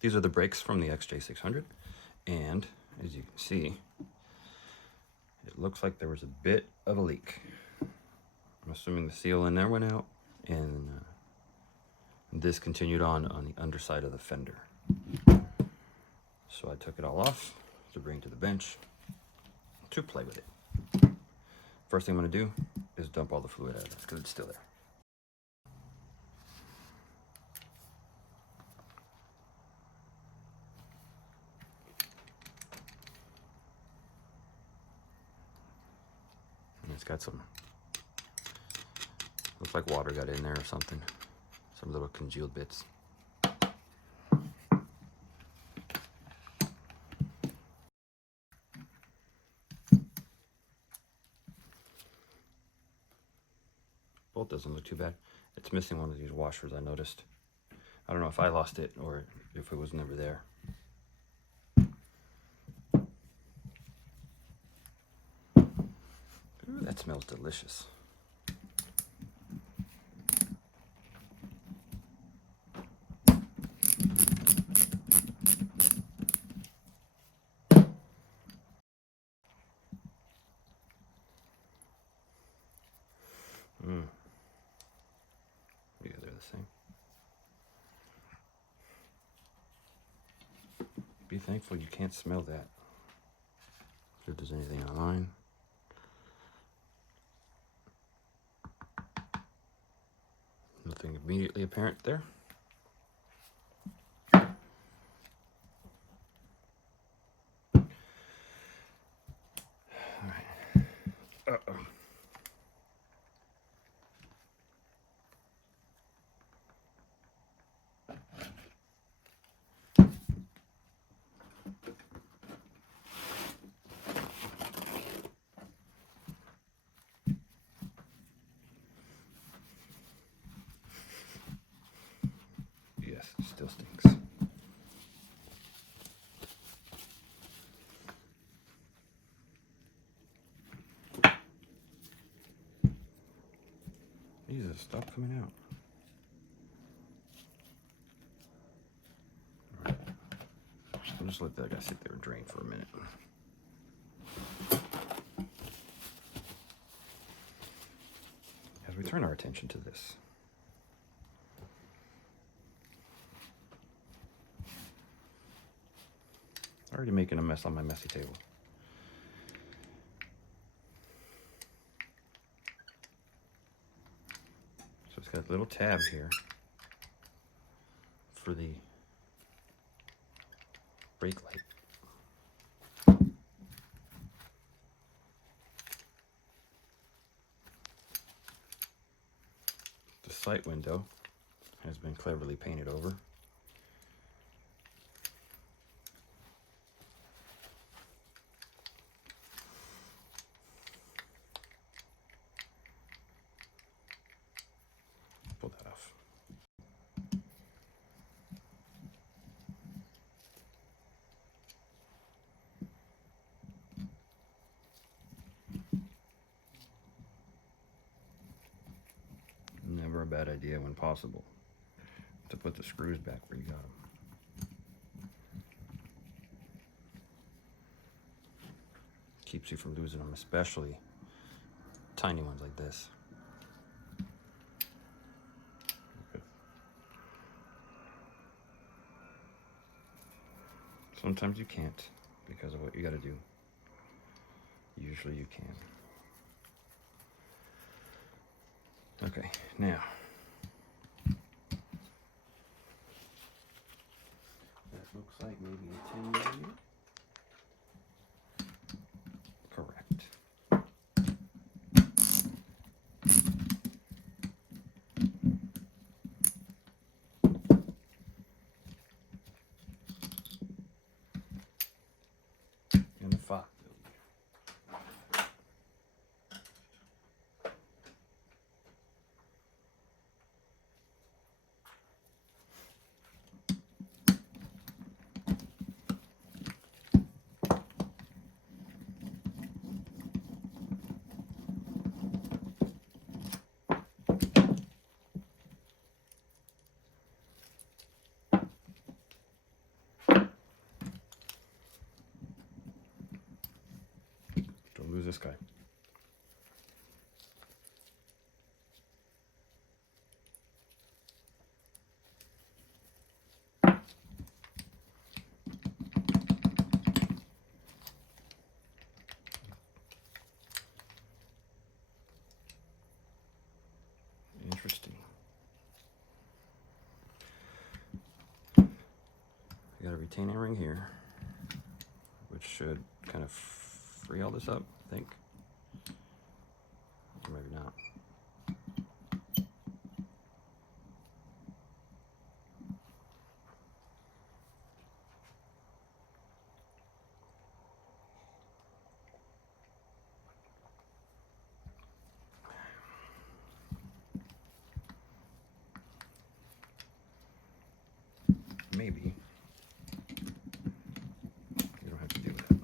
These are the brakes from the XJ600, and as you can see, it looks like there was a bit of a leak. I'm assuming the seal in there went out, and this continued on the underside of the fender. So I took it all off to bring to the bench to play with it. First thing I'm going to do is dump all the fluid out of it because it's still there. And it's got some, looks like water got in there or something. Some little congealed bits. Bolt doesn't look too bad. It's missing one of these washers, I noticed. I don't know if I lost it or if it was never there. Ooh, that smells delicious. Yeah, they're the same. Be thankful you can't smell that. If there's anything online. Nothing immediately apparent there. Alright. Uh-oh. Yes, it still stinks. Jesus, stop coming out. Alright. I'll just let that guy sit there and drain for a minute. As we turn our attention to this. Already making a mess on my messy table. So it's got a little tab here for the brake light. The sight window has been cleverly painted over. Pull that off. Never a bad idea when possible to put the screws back where you got them. Keeps you from losing them, especially tiny ones like this. Okay. Sometimes you can't because of what you got to do. Usually you can. Okay, now that looks like maybe a 10 millimeter. Correct. And a 5 millimeter. this guy. Interesting. I got a retaining ring here, which should kind of free all this up, I think. Or maybe not. Maybe. You don't have to do that.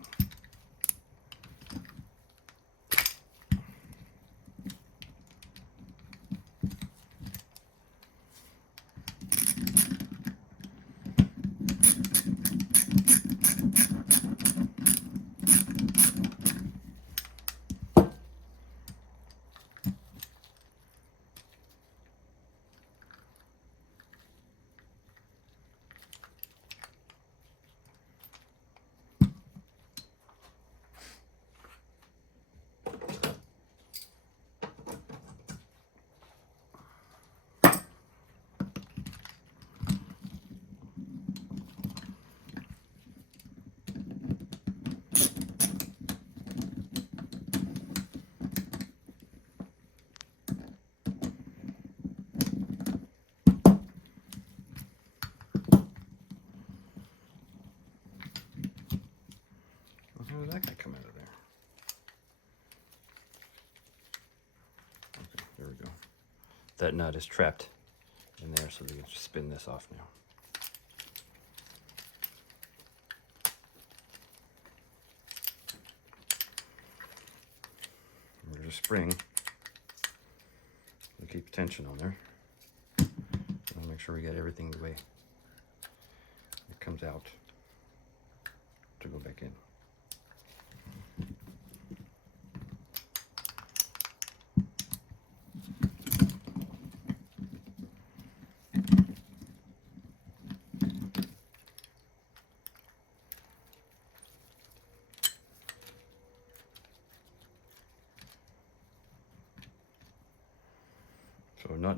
How did that guy come out of there? Okay, there we go. That nut is trapped in there, so we can just spin this off now. There's a spring to keep tension on there. I'll make sure we get everything the way it comes out to go back in. So nut,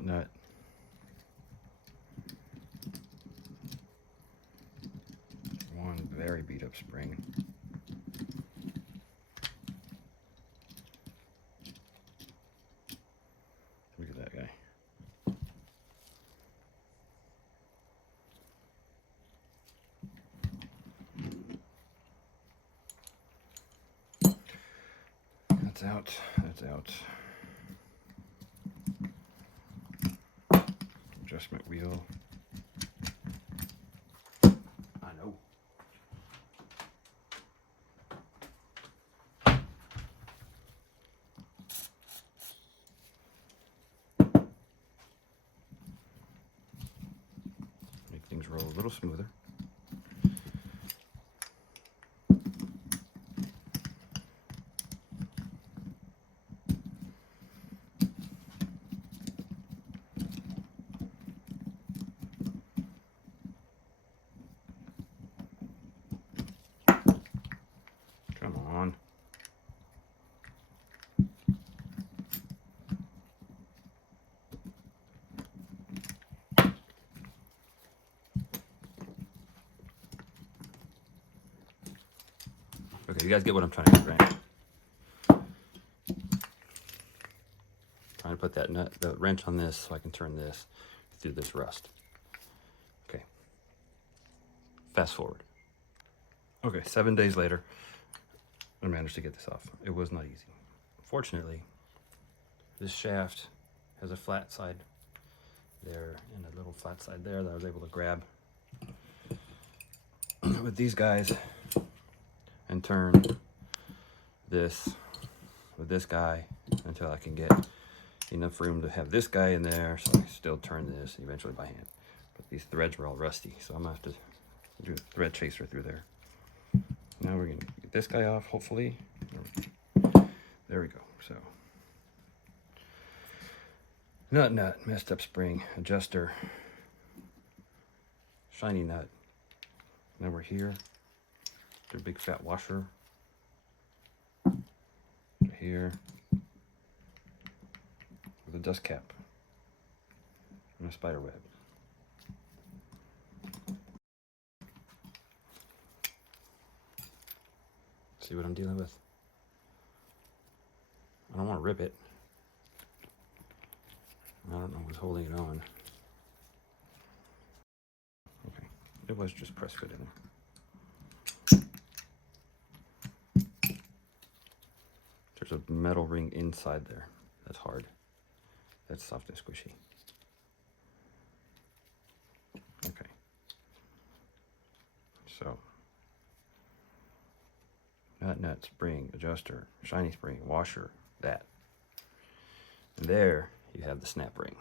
one very beat up spring. Look at that guy. That's out, that's out. Adjustment wheel. I know. Make things roll a little smoother. Okay, you guys get what I'm trying to do, right? Trying to put that nut, the wrench on this so I can turn this through this rust. Okay. Fast forward. Okay, 7 days later, I managed to get this off. It was not easy. Fortunately, this shaft has a flat side there and a little flat side there that I was able to grab with these guys and turn this with this guy until I can get enough room to have this guy in there so I can still turn this eventually by hand. But these threads were all rusty, so I'm gonna have to do a thread chaser through there. Now we're gonna get this guy off, hopefully. there we go. So nut, messed up spring, adjuster, shiny nut. Now we're here. Their big fat washer. Here with a dust cap and a spider web. See what I'm dealing with. I don't want to rip it. I don't know what's holding it on. Okay, it was just press fit in there. There's a metal ring inside there. That's hard. That's soft and squishy. Okay. So, nut, spring, adjuster, shiny spring, washer, that. And there you have the snap ring.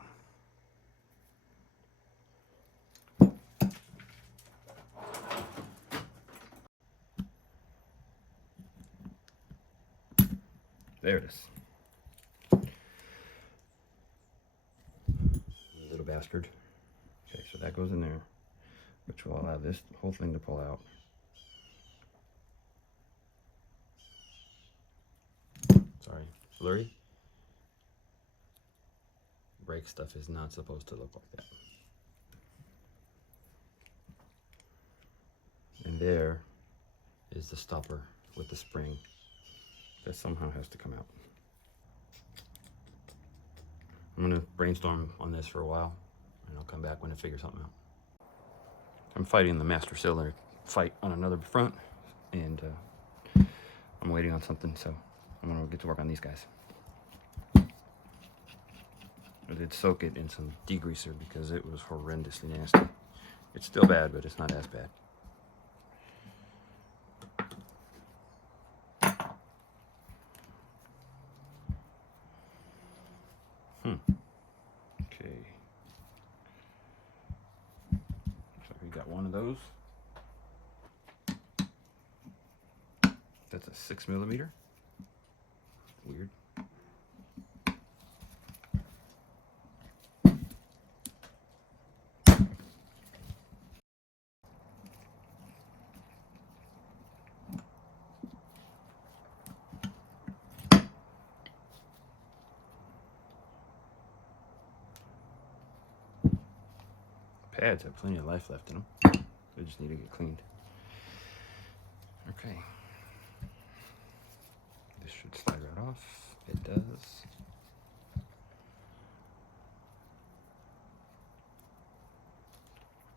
There it is. Little bastard. Okay, so that goes in there, which will allow this whole thing to pull out. Sorry, blurry. Brake stuff is not supposed to look like that. And there is the stopper with the spring that somehow has to come out. I'm gonna brainstorm on this for a while, and I'll come back when I figure something out. I'm fighting the master cylinder fight on another front, and I'm waiting on something, so I'm gonna get to work on these guys. I did soak it in some degreaser because it was horrendously nasty. It's still bad, but it's not as bad. Okay. So we got one of those. That's a 6mm. Weird. Pads have plenty of life left in them. They just need to get cleaned. Okay. This should slide right off. It does.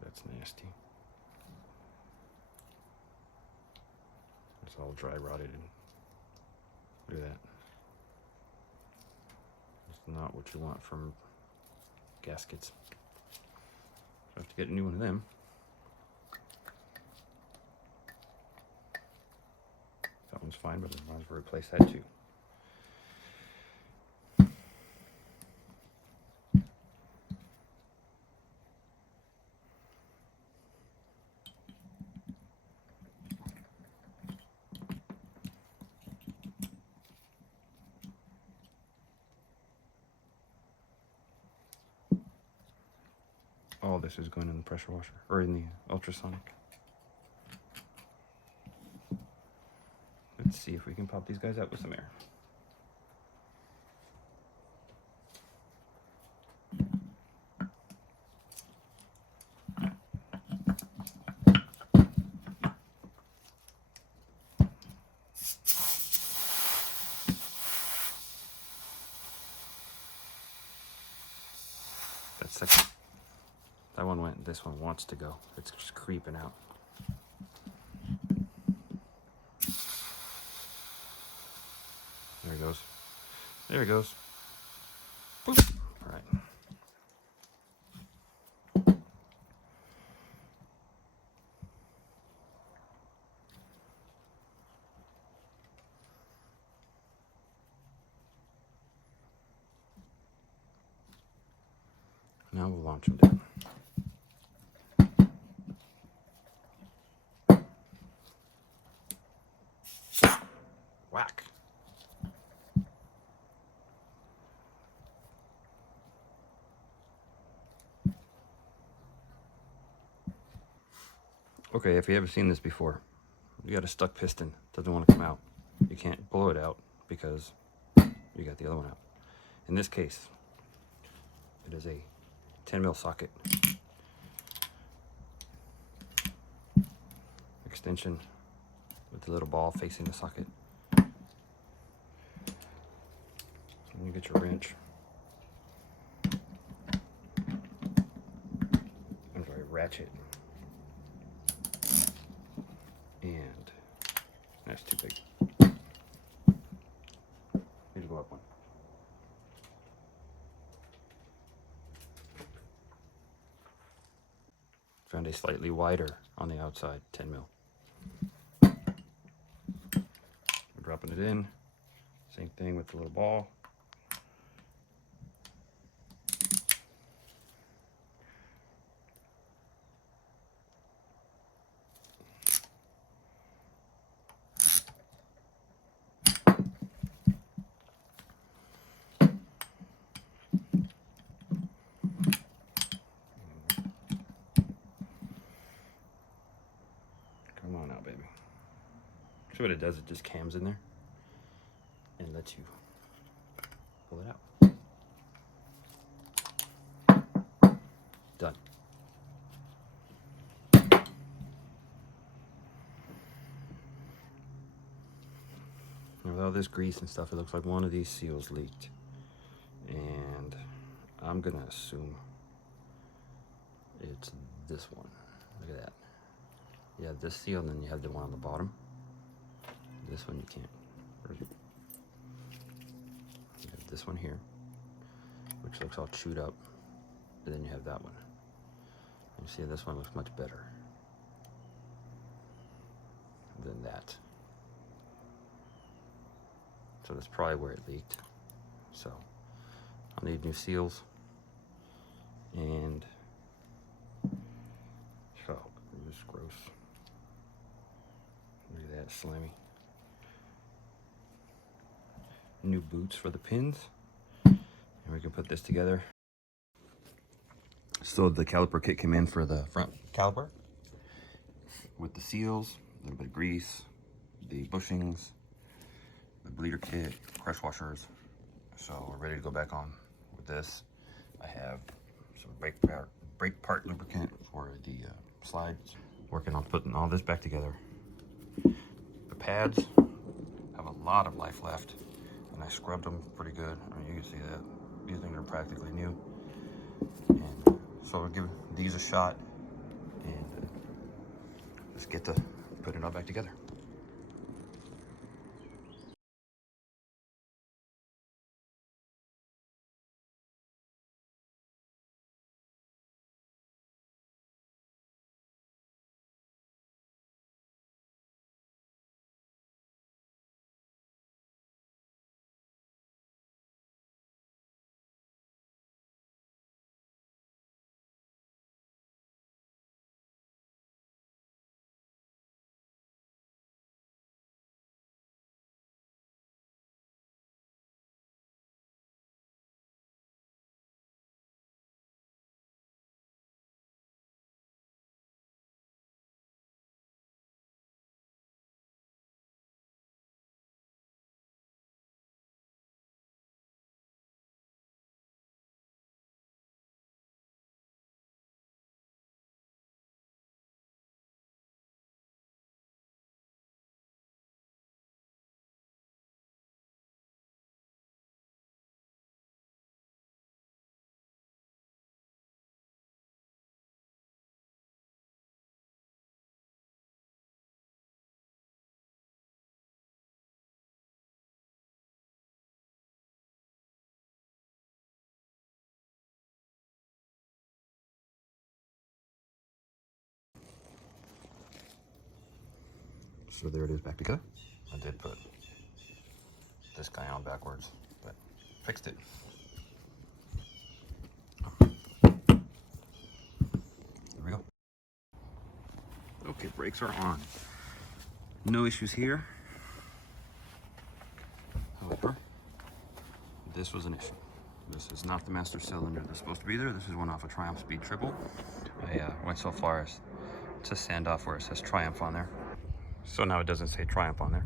That's nasty. It's all dry rotted. Look at that. It's not what you want from gaskets. I have to get a new one of them. That one's fine, but I might as well replace that too. All this is going in the pressure washer, or in the ultrasonic. Let's see if we can pop these guys out with some air. That's second. That one went, this one wants to go. It's just creeping out. There he goes. There he goes. Boop. All right. Now we'll launch him down. Whack. Okay, if you haven't seen this before, you got a stuck piston, doesn't want to come out. You can't blow it out because you got the other one out. In this case, it is a 10mm socket extension with the little ball facing the socket. And you get your wrench. I'm sorry, ratchet. And that's too big. Need to go up one. Found a slightly wider on the outside 10mm. Dropping it in. Same thing with the little ball. Come on out, baby. So what it does, it just cams in there and lets you pull it out. Done. With all this grease and stuff, it looks like one of these seals leaked. And I'm gonna assume it's this one. Look at that. You have this seal, and then you have the one on the bottom. This one you can't. You have this one here, which looks all chewed up. And then you have that one. You see, this one looks much better than that. So that's probably where it leaked. So I'll need new seals. And oh, this is gross. Look at that, slimy. New boots for the pins. And we can put this together. So the caliper kit came in for the front caliper with the seals, a little bit of grease, the bushings, the bleeder kit, crush washers. So we're ready to go back on with this. I have some brake part lubricant for the slides. Working on putting all this back together. The pads have a lot of life left, and I scrubbed them pretty good. I mean, you can see that these things are practically new. And so we'll give these a shot, and let's get to putting it all back together. So there it is back together. I did put this guy on backwards, but fixed it. There we go. Okay, brakes are on. No issues here. However, this was an issue. This is not the master cylinder that's supposed to be there. This is one off a Triumph Speed Triple. I went so far as to sand off where it says Triumph on there. So now it doesn't say Triumph on there.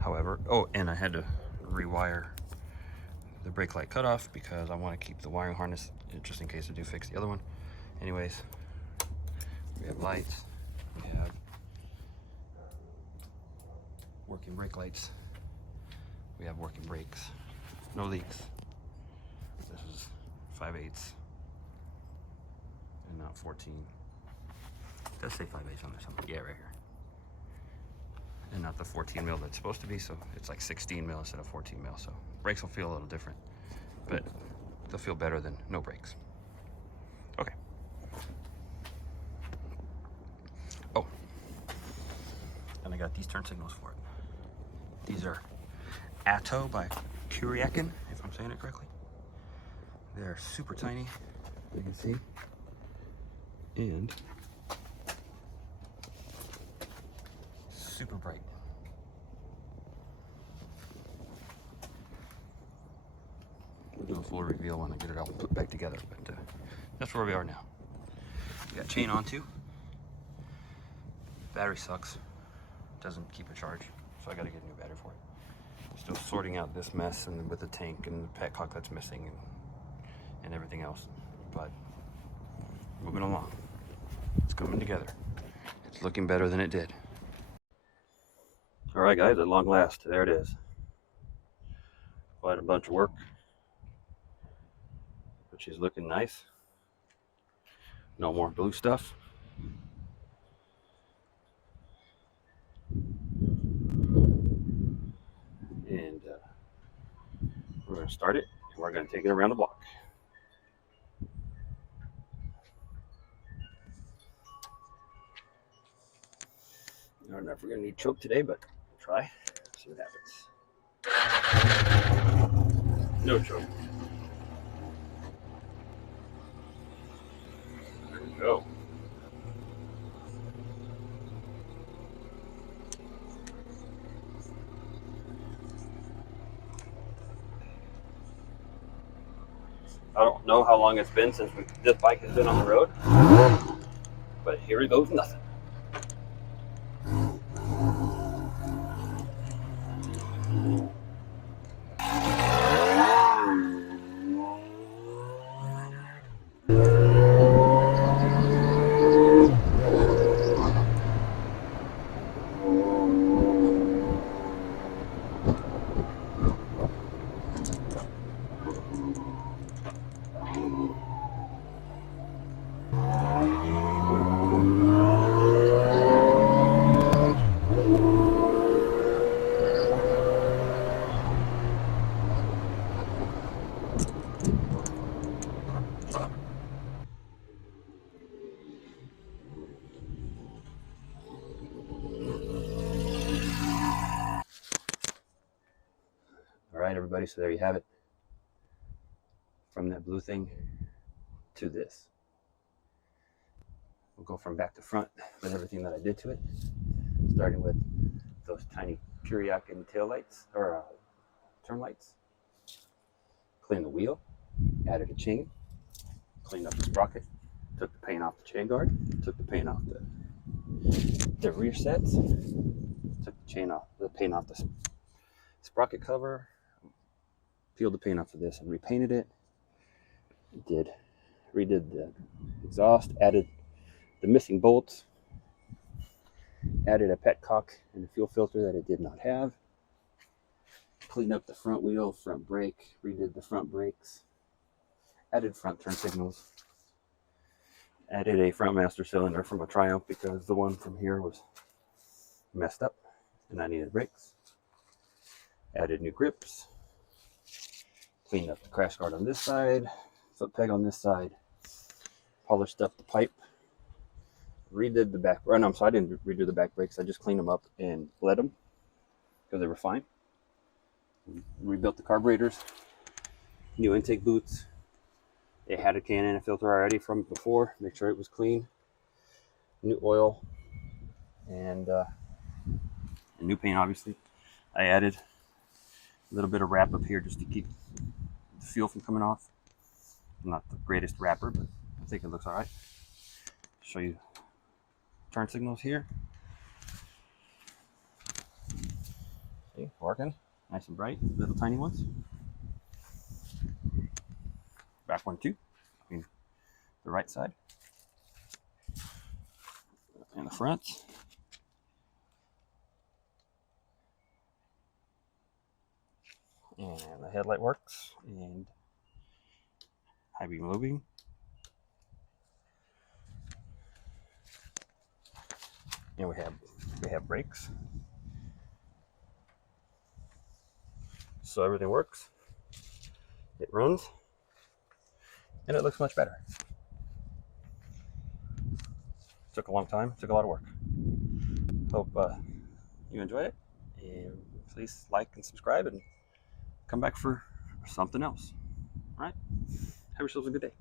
However, oh, and I had to rewire the brake light cutoff because I want to keep the wiring harness just in case I do fix the other one. Anyways, we have lights, we have working brake lights, we have working brakes, no leaks. This is 5/8 and not 14. It does say 5/8 on there somewhere. Yeah, right here. And not the 14 mil that's supposed to be, so it's like 16 mil instead of 14 mil. So brakes will feel a little different, but they'll feel better than no brakes. Okay. Oh, and I got these turn signals for it. These are Atto by Kuryakin, if I'm saying it correctly. They're super tiny, you can see, and super bright. We'll do a full reveal when I get it all put back together, but that's where we are now. We got chain on too. Battery sucks. Doesn't keep a charge, so I gotta get a new battery for it. Still sorting out this mess and with the tank and the petcock that's missing and everything else, but moving along. It's coming together. It's looking better than it did. All right, guys, at long last, there it is. Quite a bunch of work, but she's looking nice. No more blue stuff. And we're going to start it, and we're going to take it around the block. I don't know if we're going to need choke today, but we'll try. See what happens. No choke. There we go. I don't know how long it's been since this bike has been on the road, but here it goes nothing. All right, everybody, so there you have it. From that blue thing to this. We'll go from back to front with everything that I did to it, starting with those tiny Kuryakin tail lights, or turn lights. Cleaned the wheel, added a chain, cleaned up the sprocket, took the paint off the chain guard, took the paint off the rear sets, took the paint off the sprocket cover, peeled the paint off of this and repainted it. Redid the exhaust, added the missing bolts, added a petcock and a fuel filter that it did not have, cleaned up the front wheel, front brake, redid the front brakes, added front turn signals, added a front master cylinder from a Triumph because the one from here was messed up and I needed brakes, added new grips, cleaned up the crash guard on this side, foot peg on this side, polished up the pipe, redid the back, or no, so I didn't redo the back brakes, I just cleaned them up and bled them because they were fine. Rebuilt the carburetors, new intake boots. They had a can and a filter already from before, make sure it was clean. New oil and new paint, obviously. I added a little bit of wrap up here just to keep the fuel from coming off. Not the greatest wrapper, but I think it looks all right. Show you, turn signals here. See, working, nice and bright, little tiny ones. Back one too, I mean the right side. And the front. And the headlight works, and high beam, low beam. And we have brakes. So everything works. It runs, and it looks much better. Took a long time, took a lot of work. Hope you enjoy it, and please like and subscribe and come back for something else. All right? Have yourselves a good day.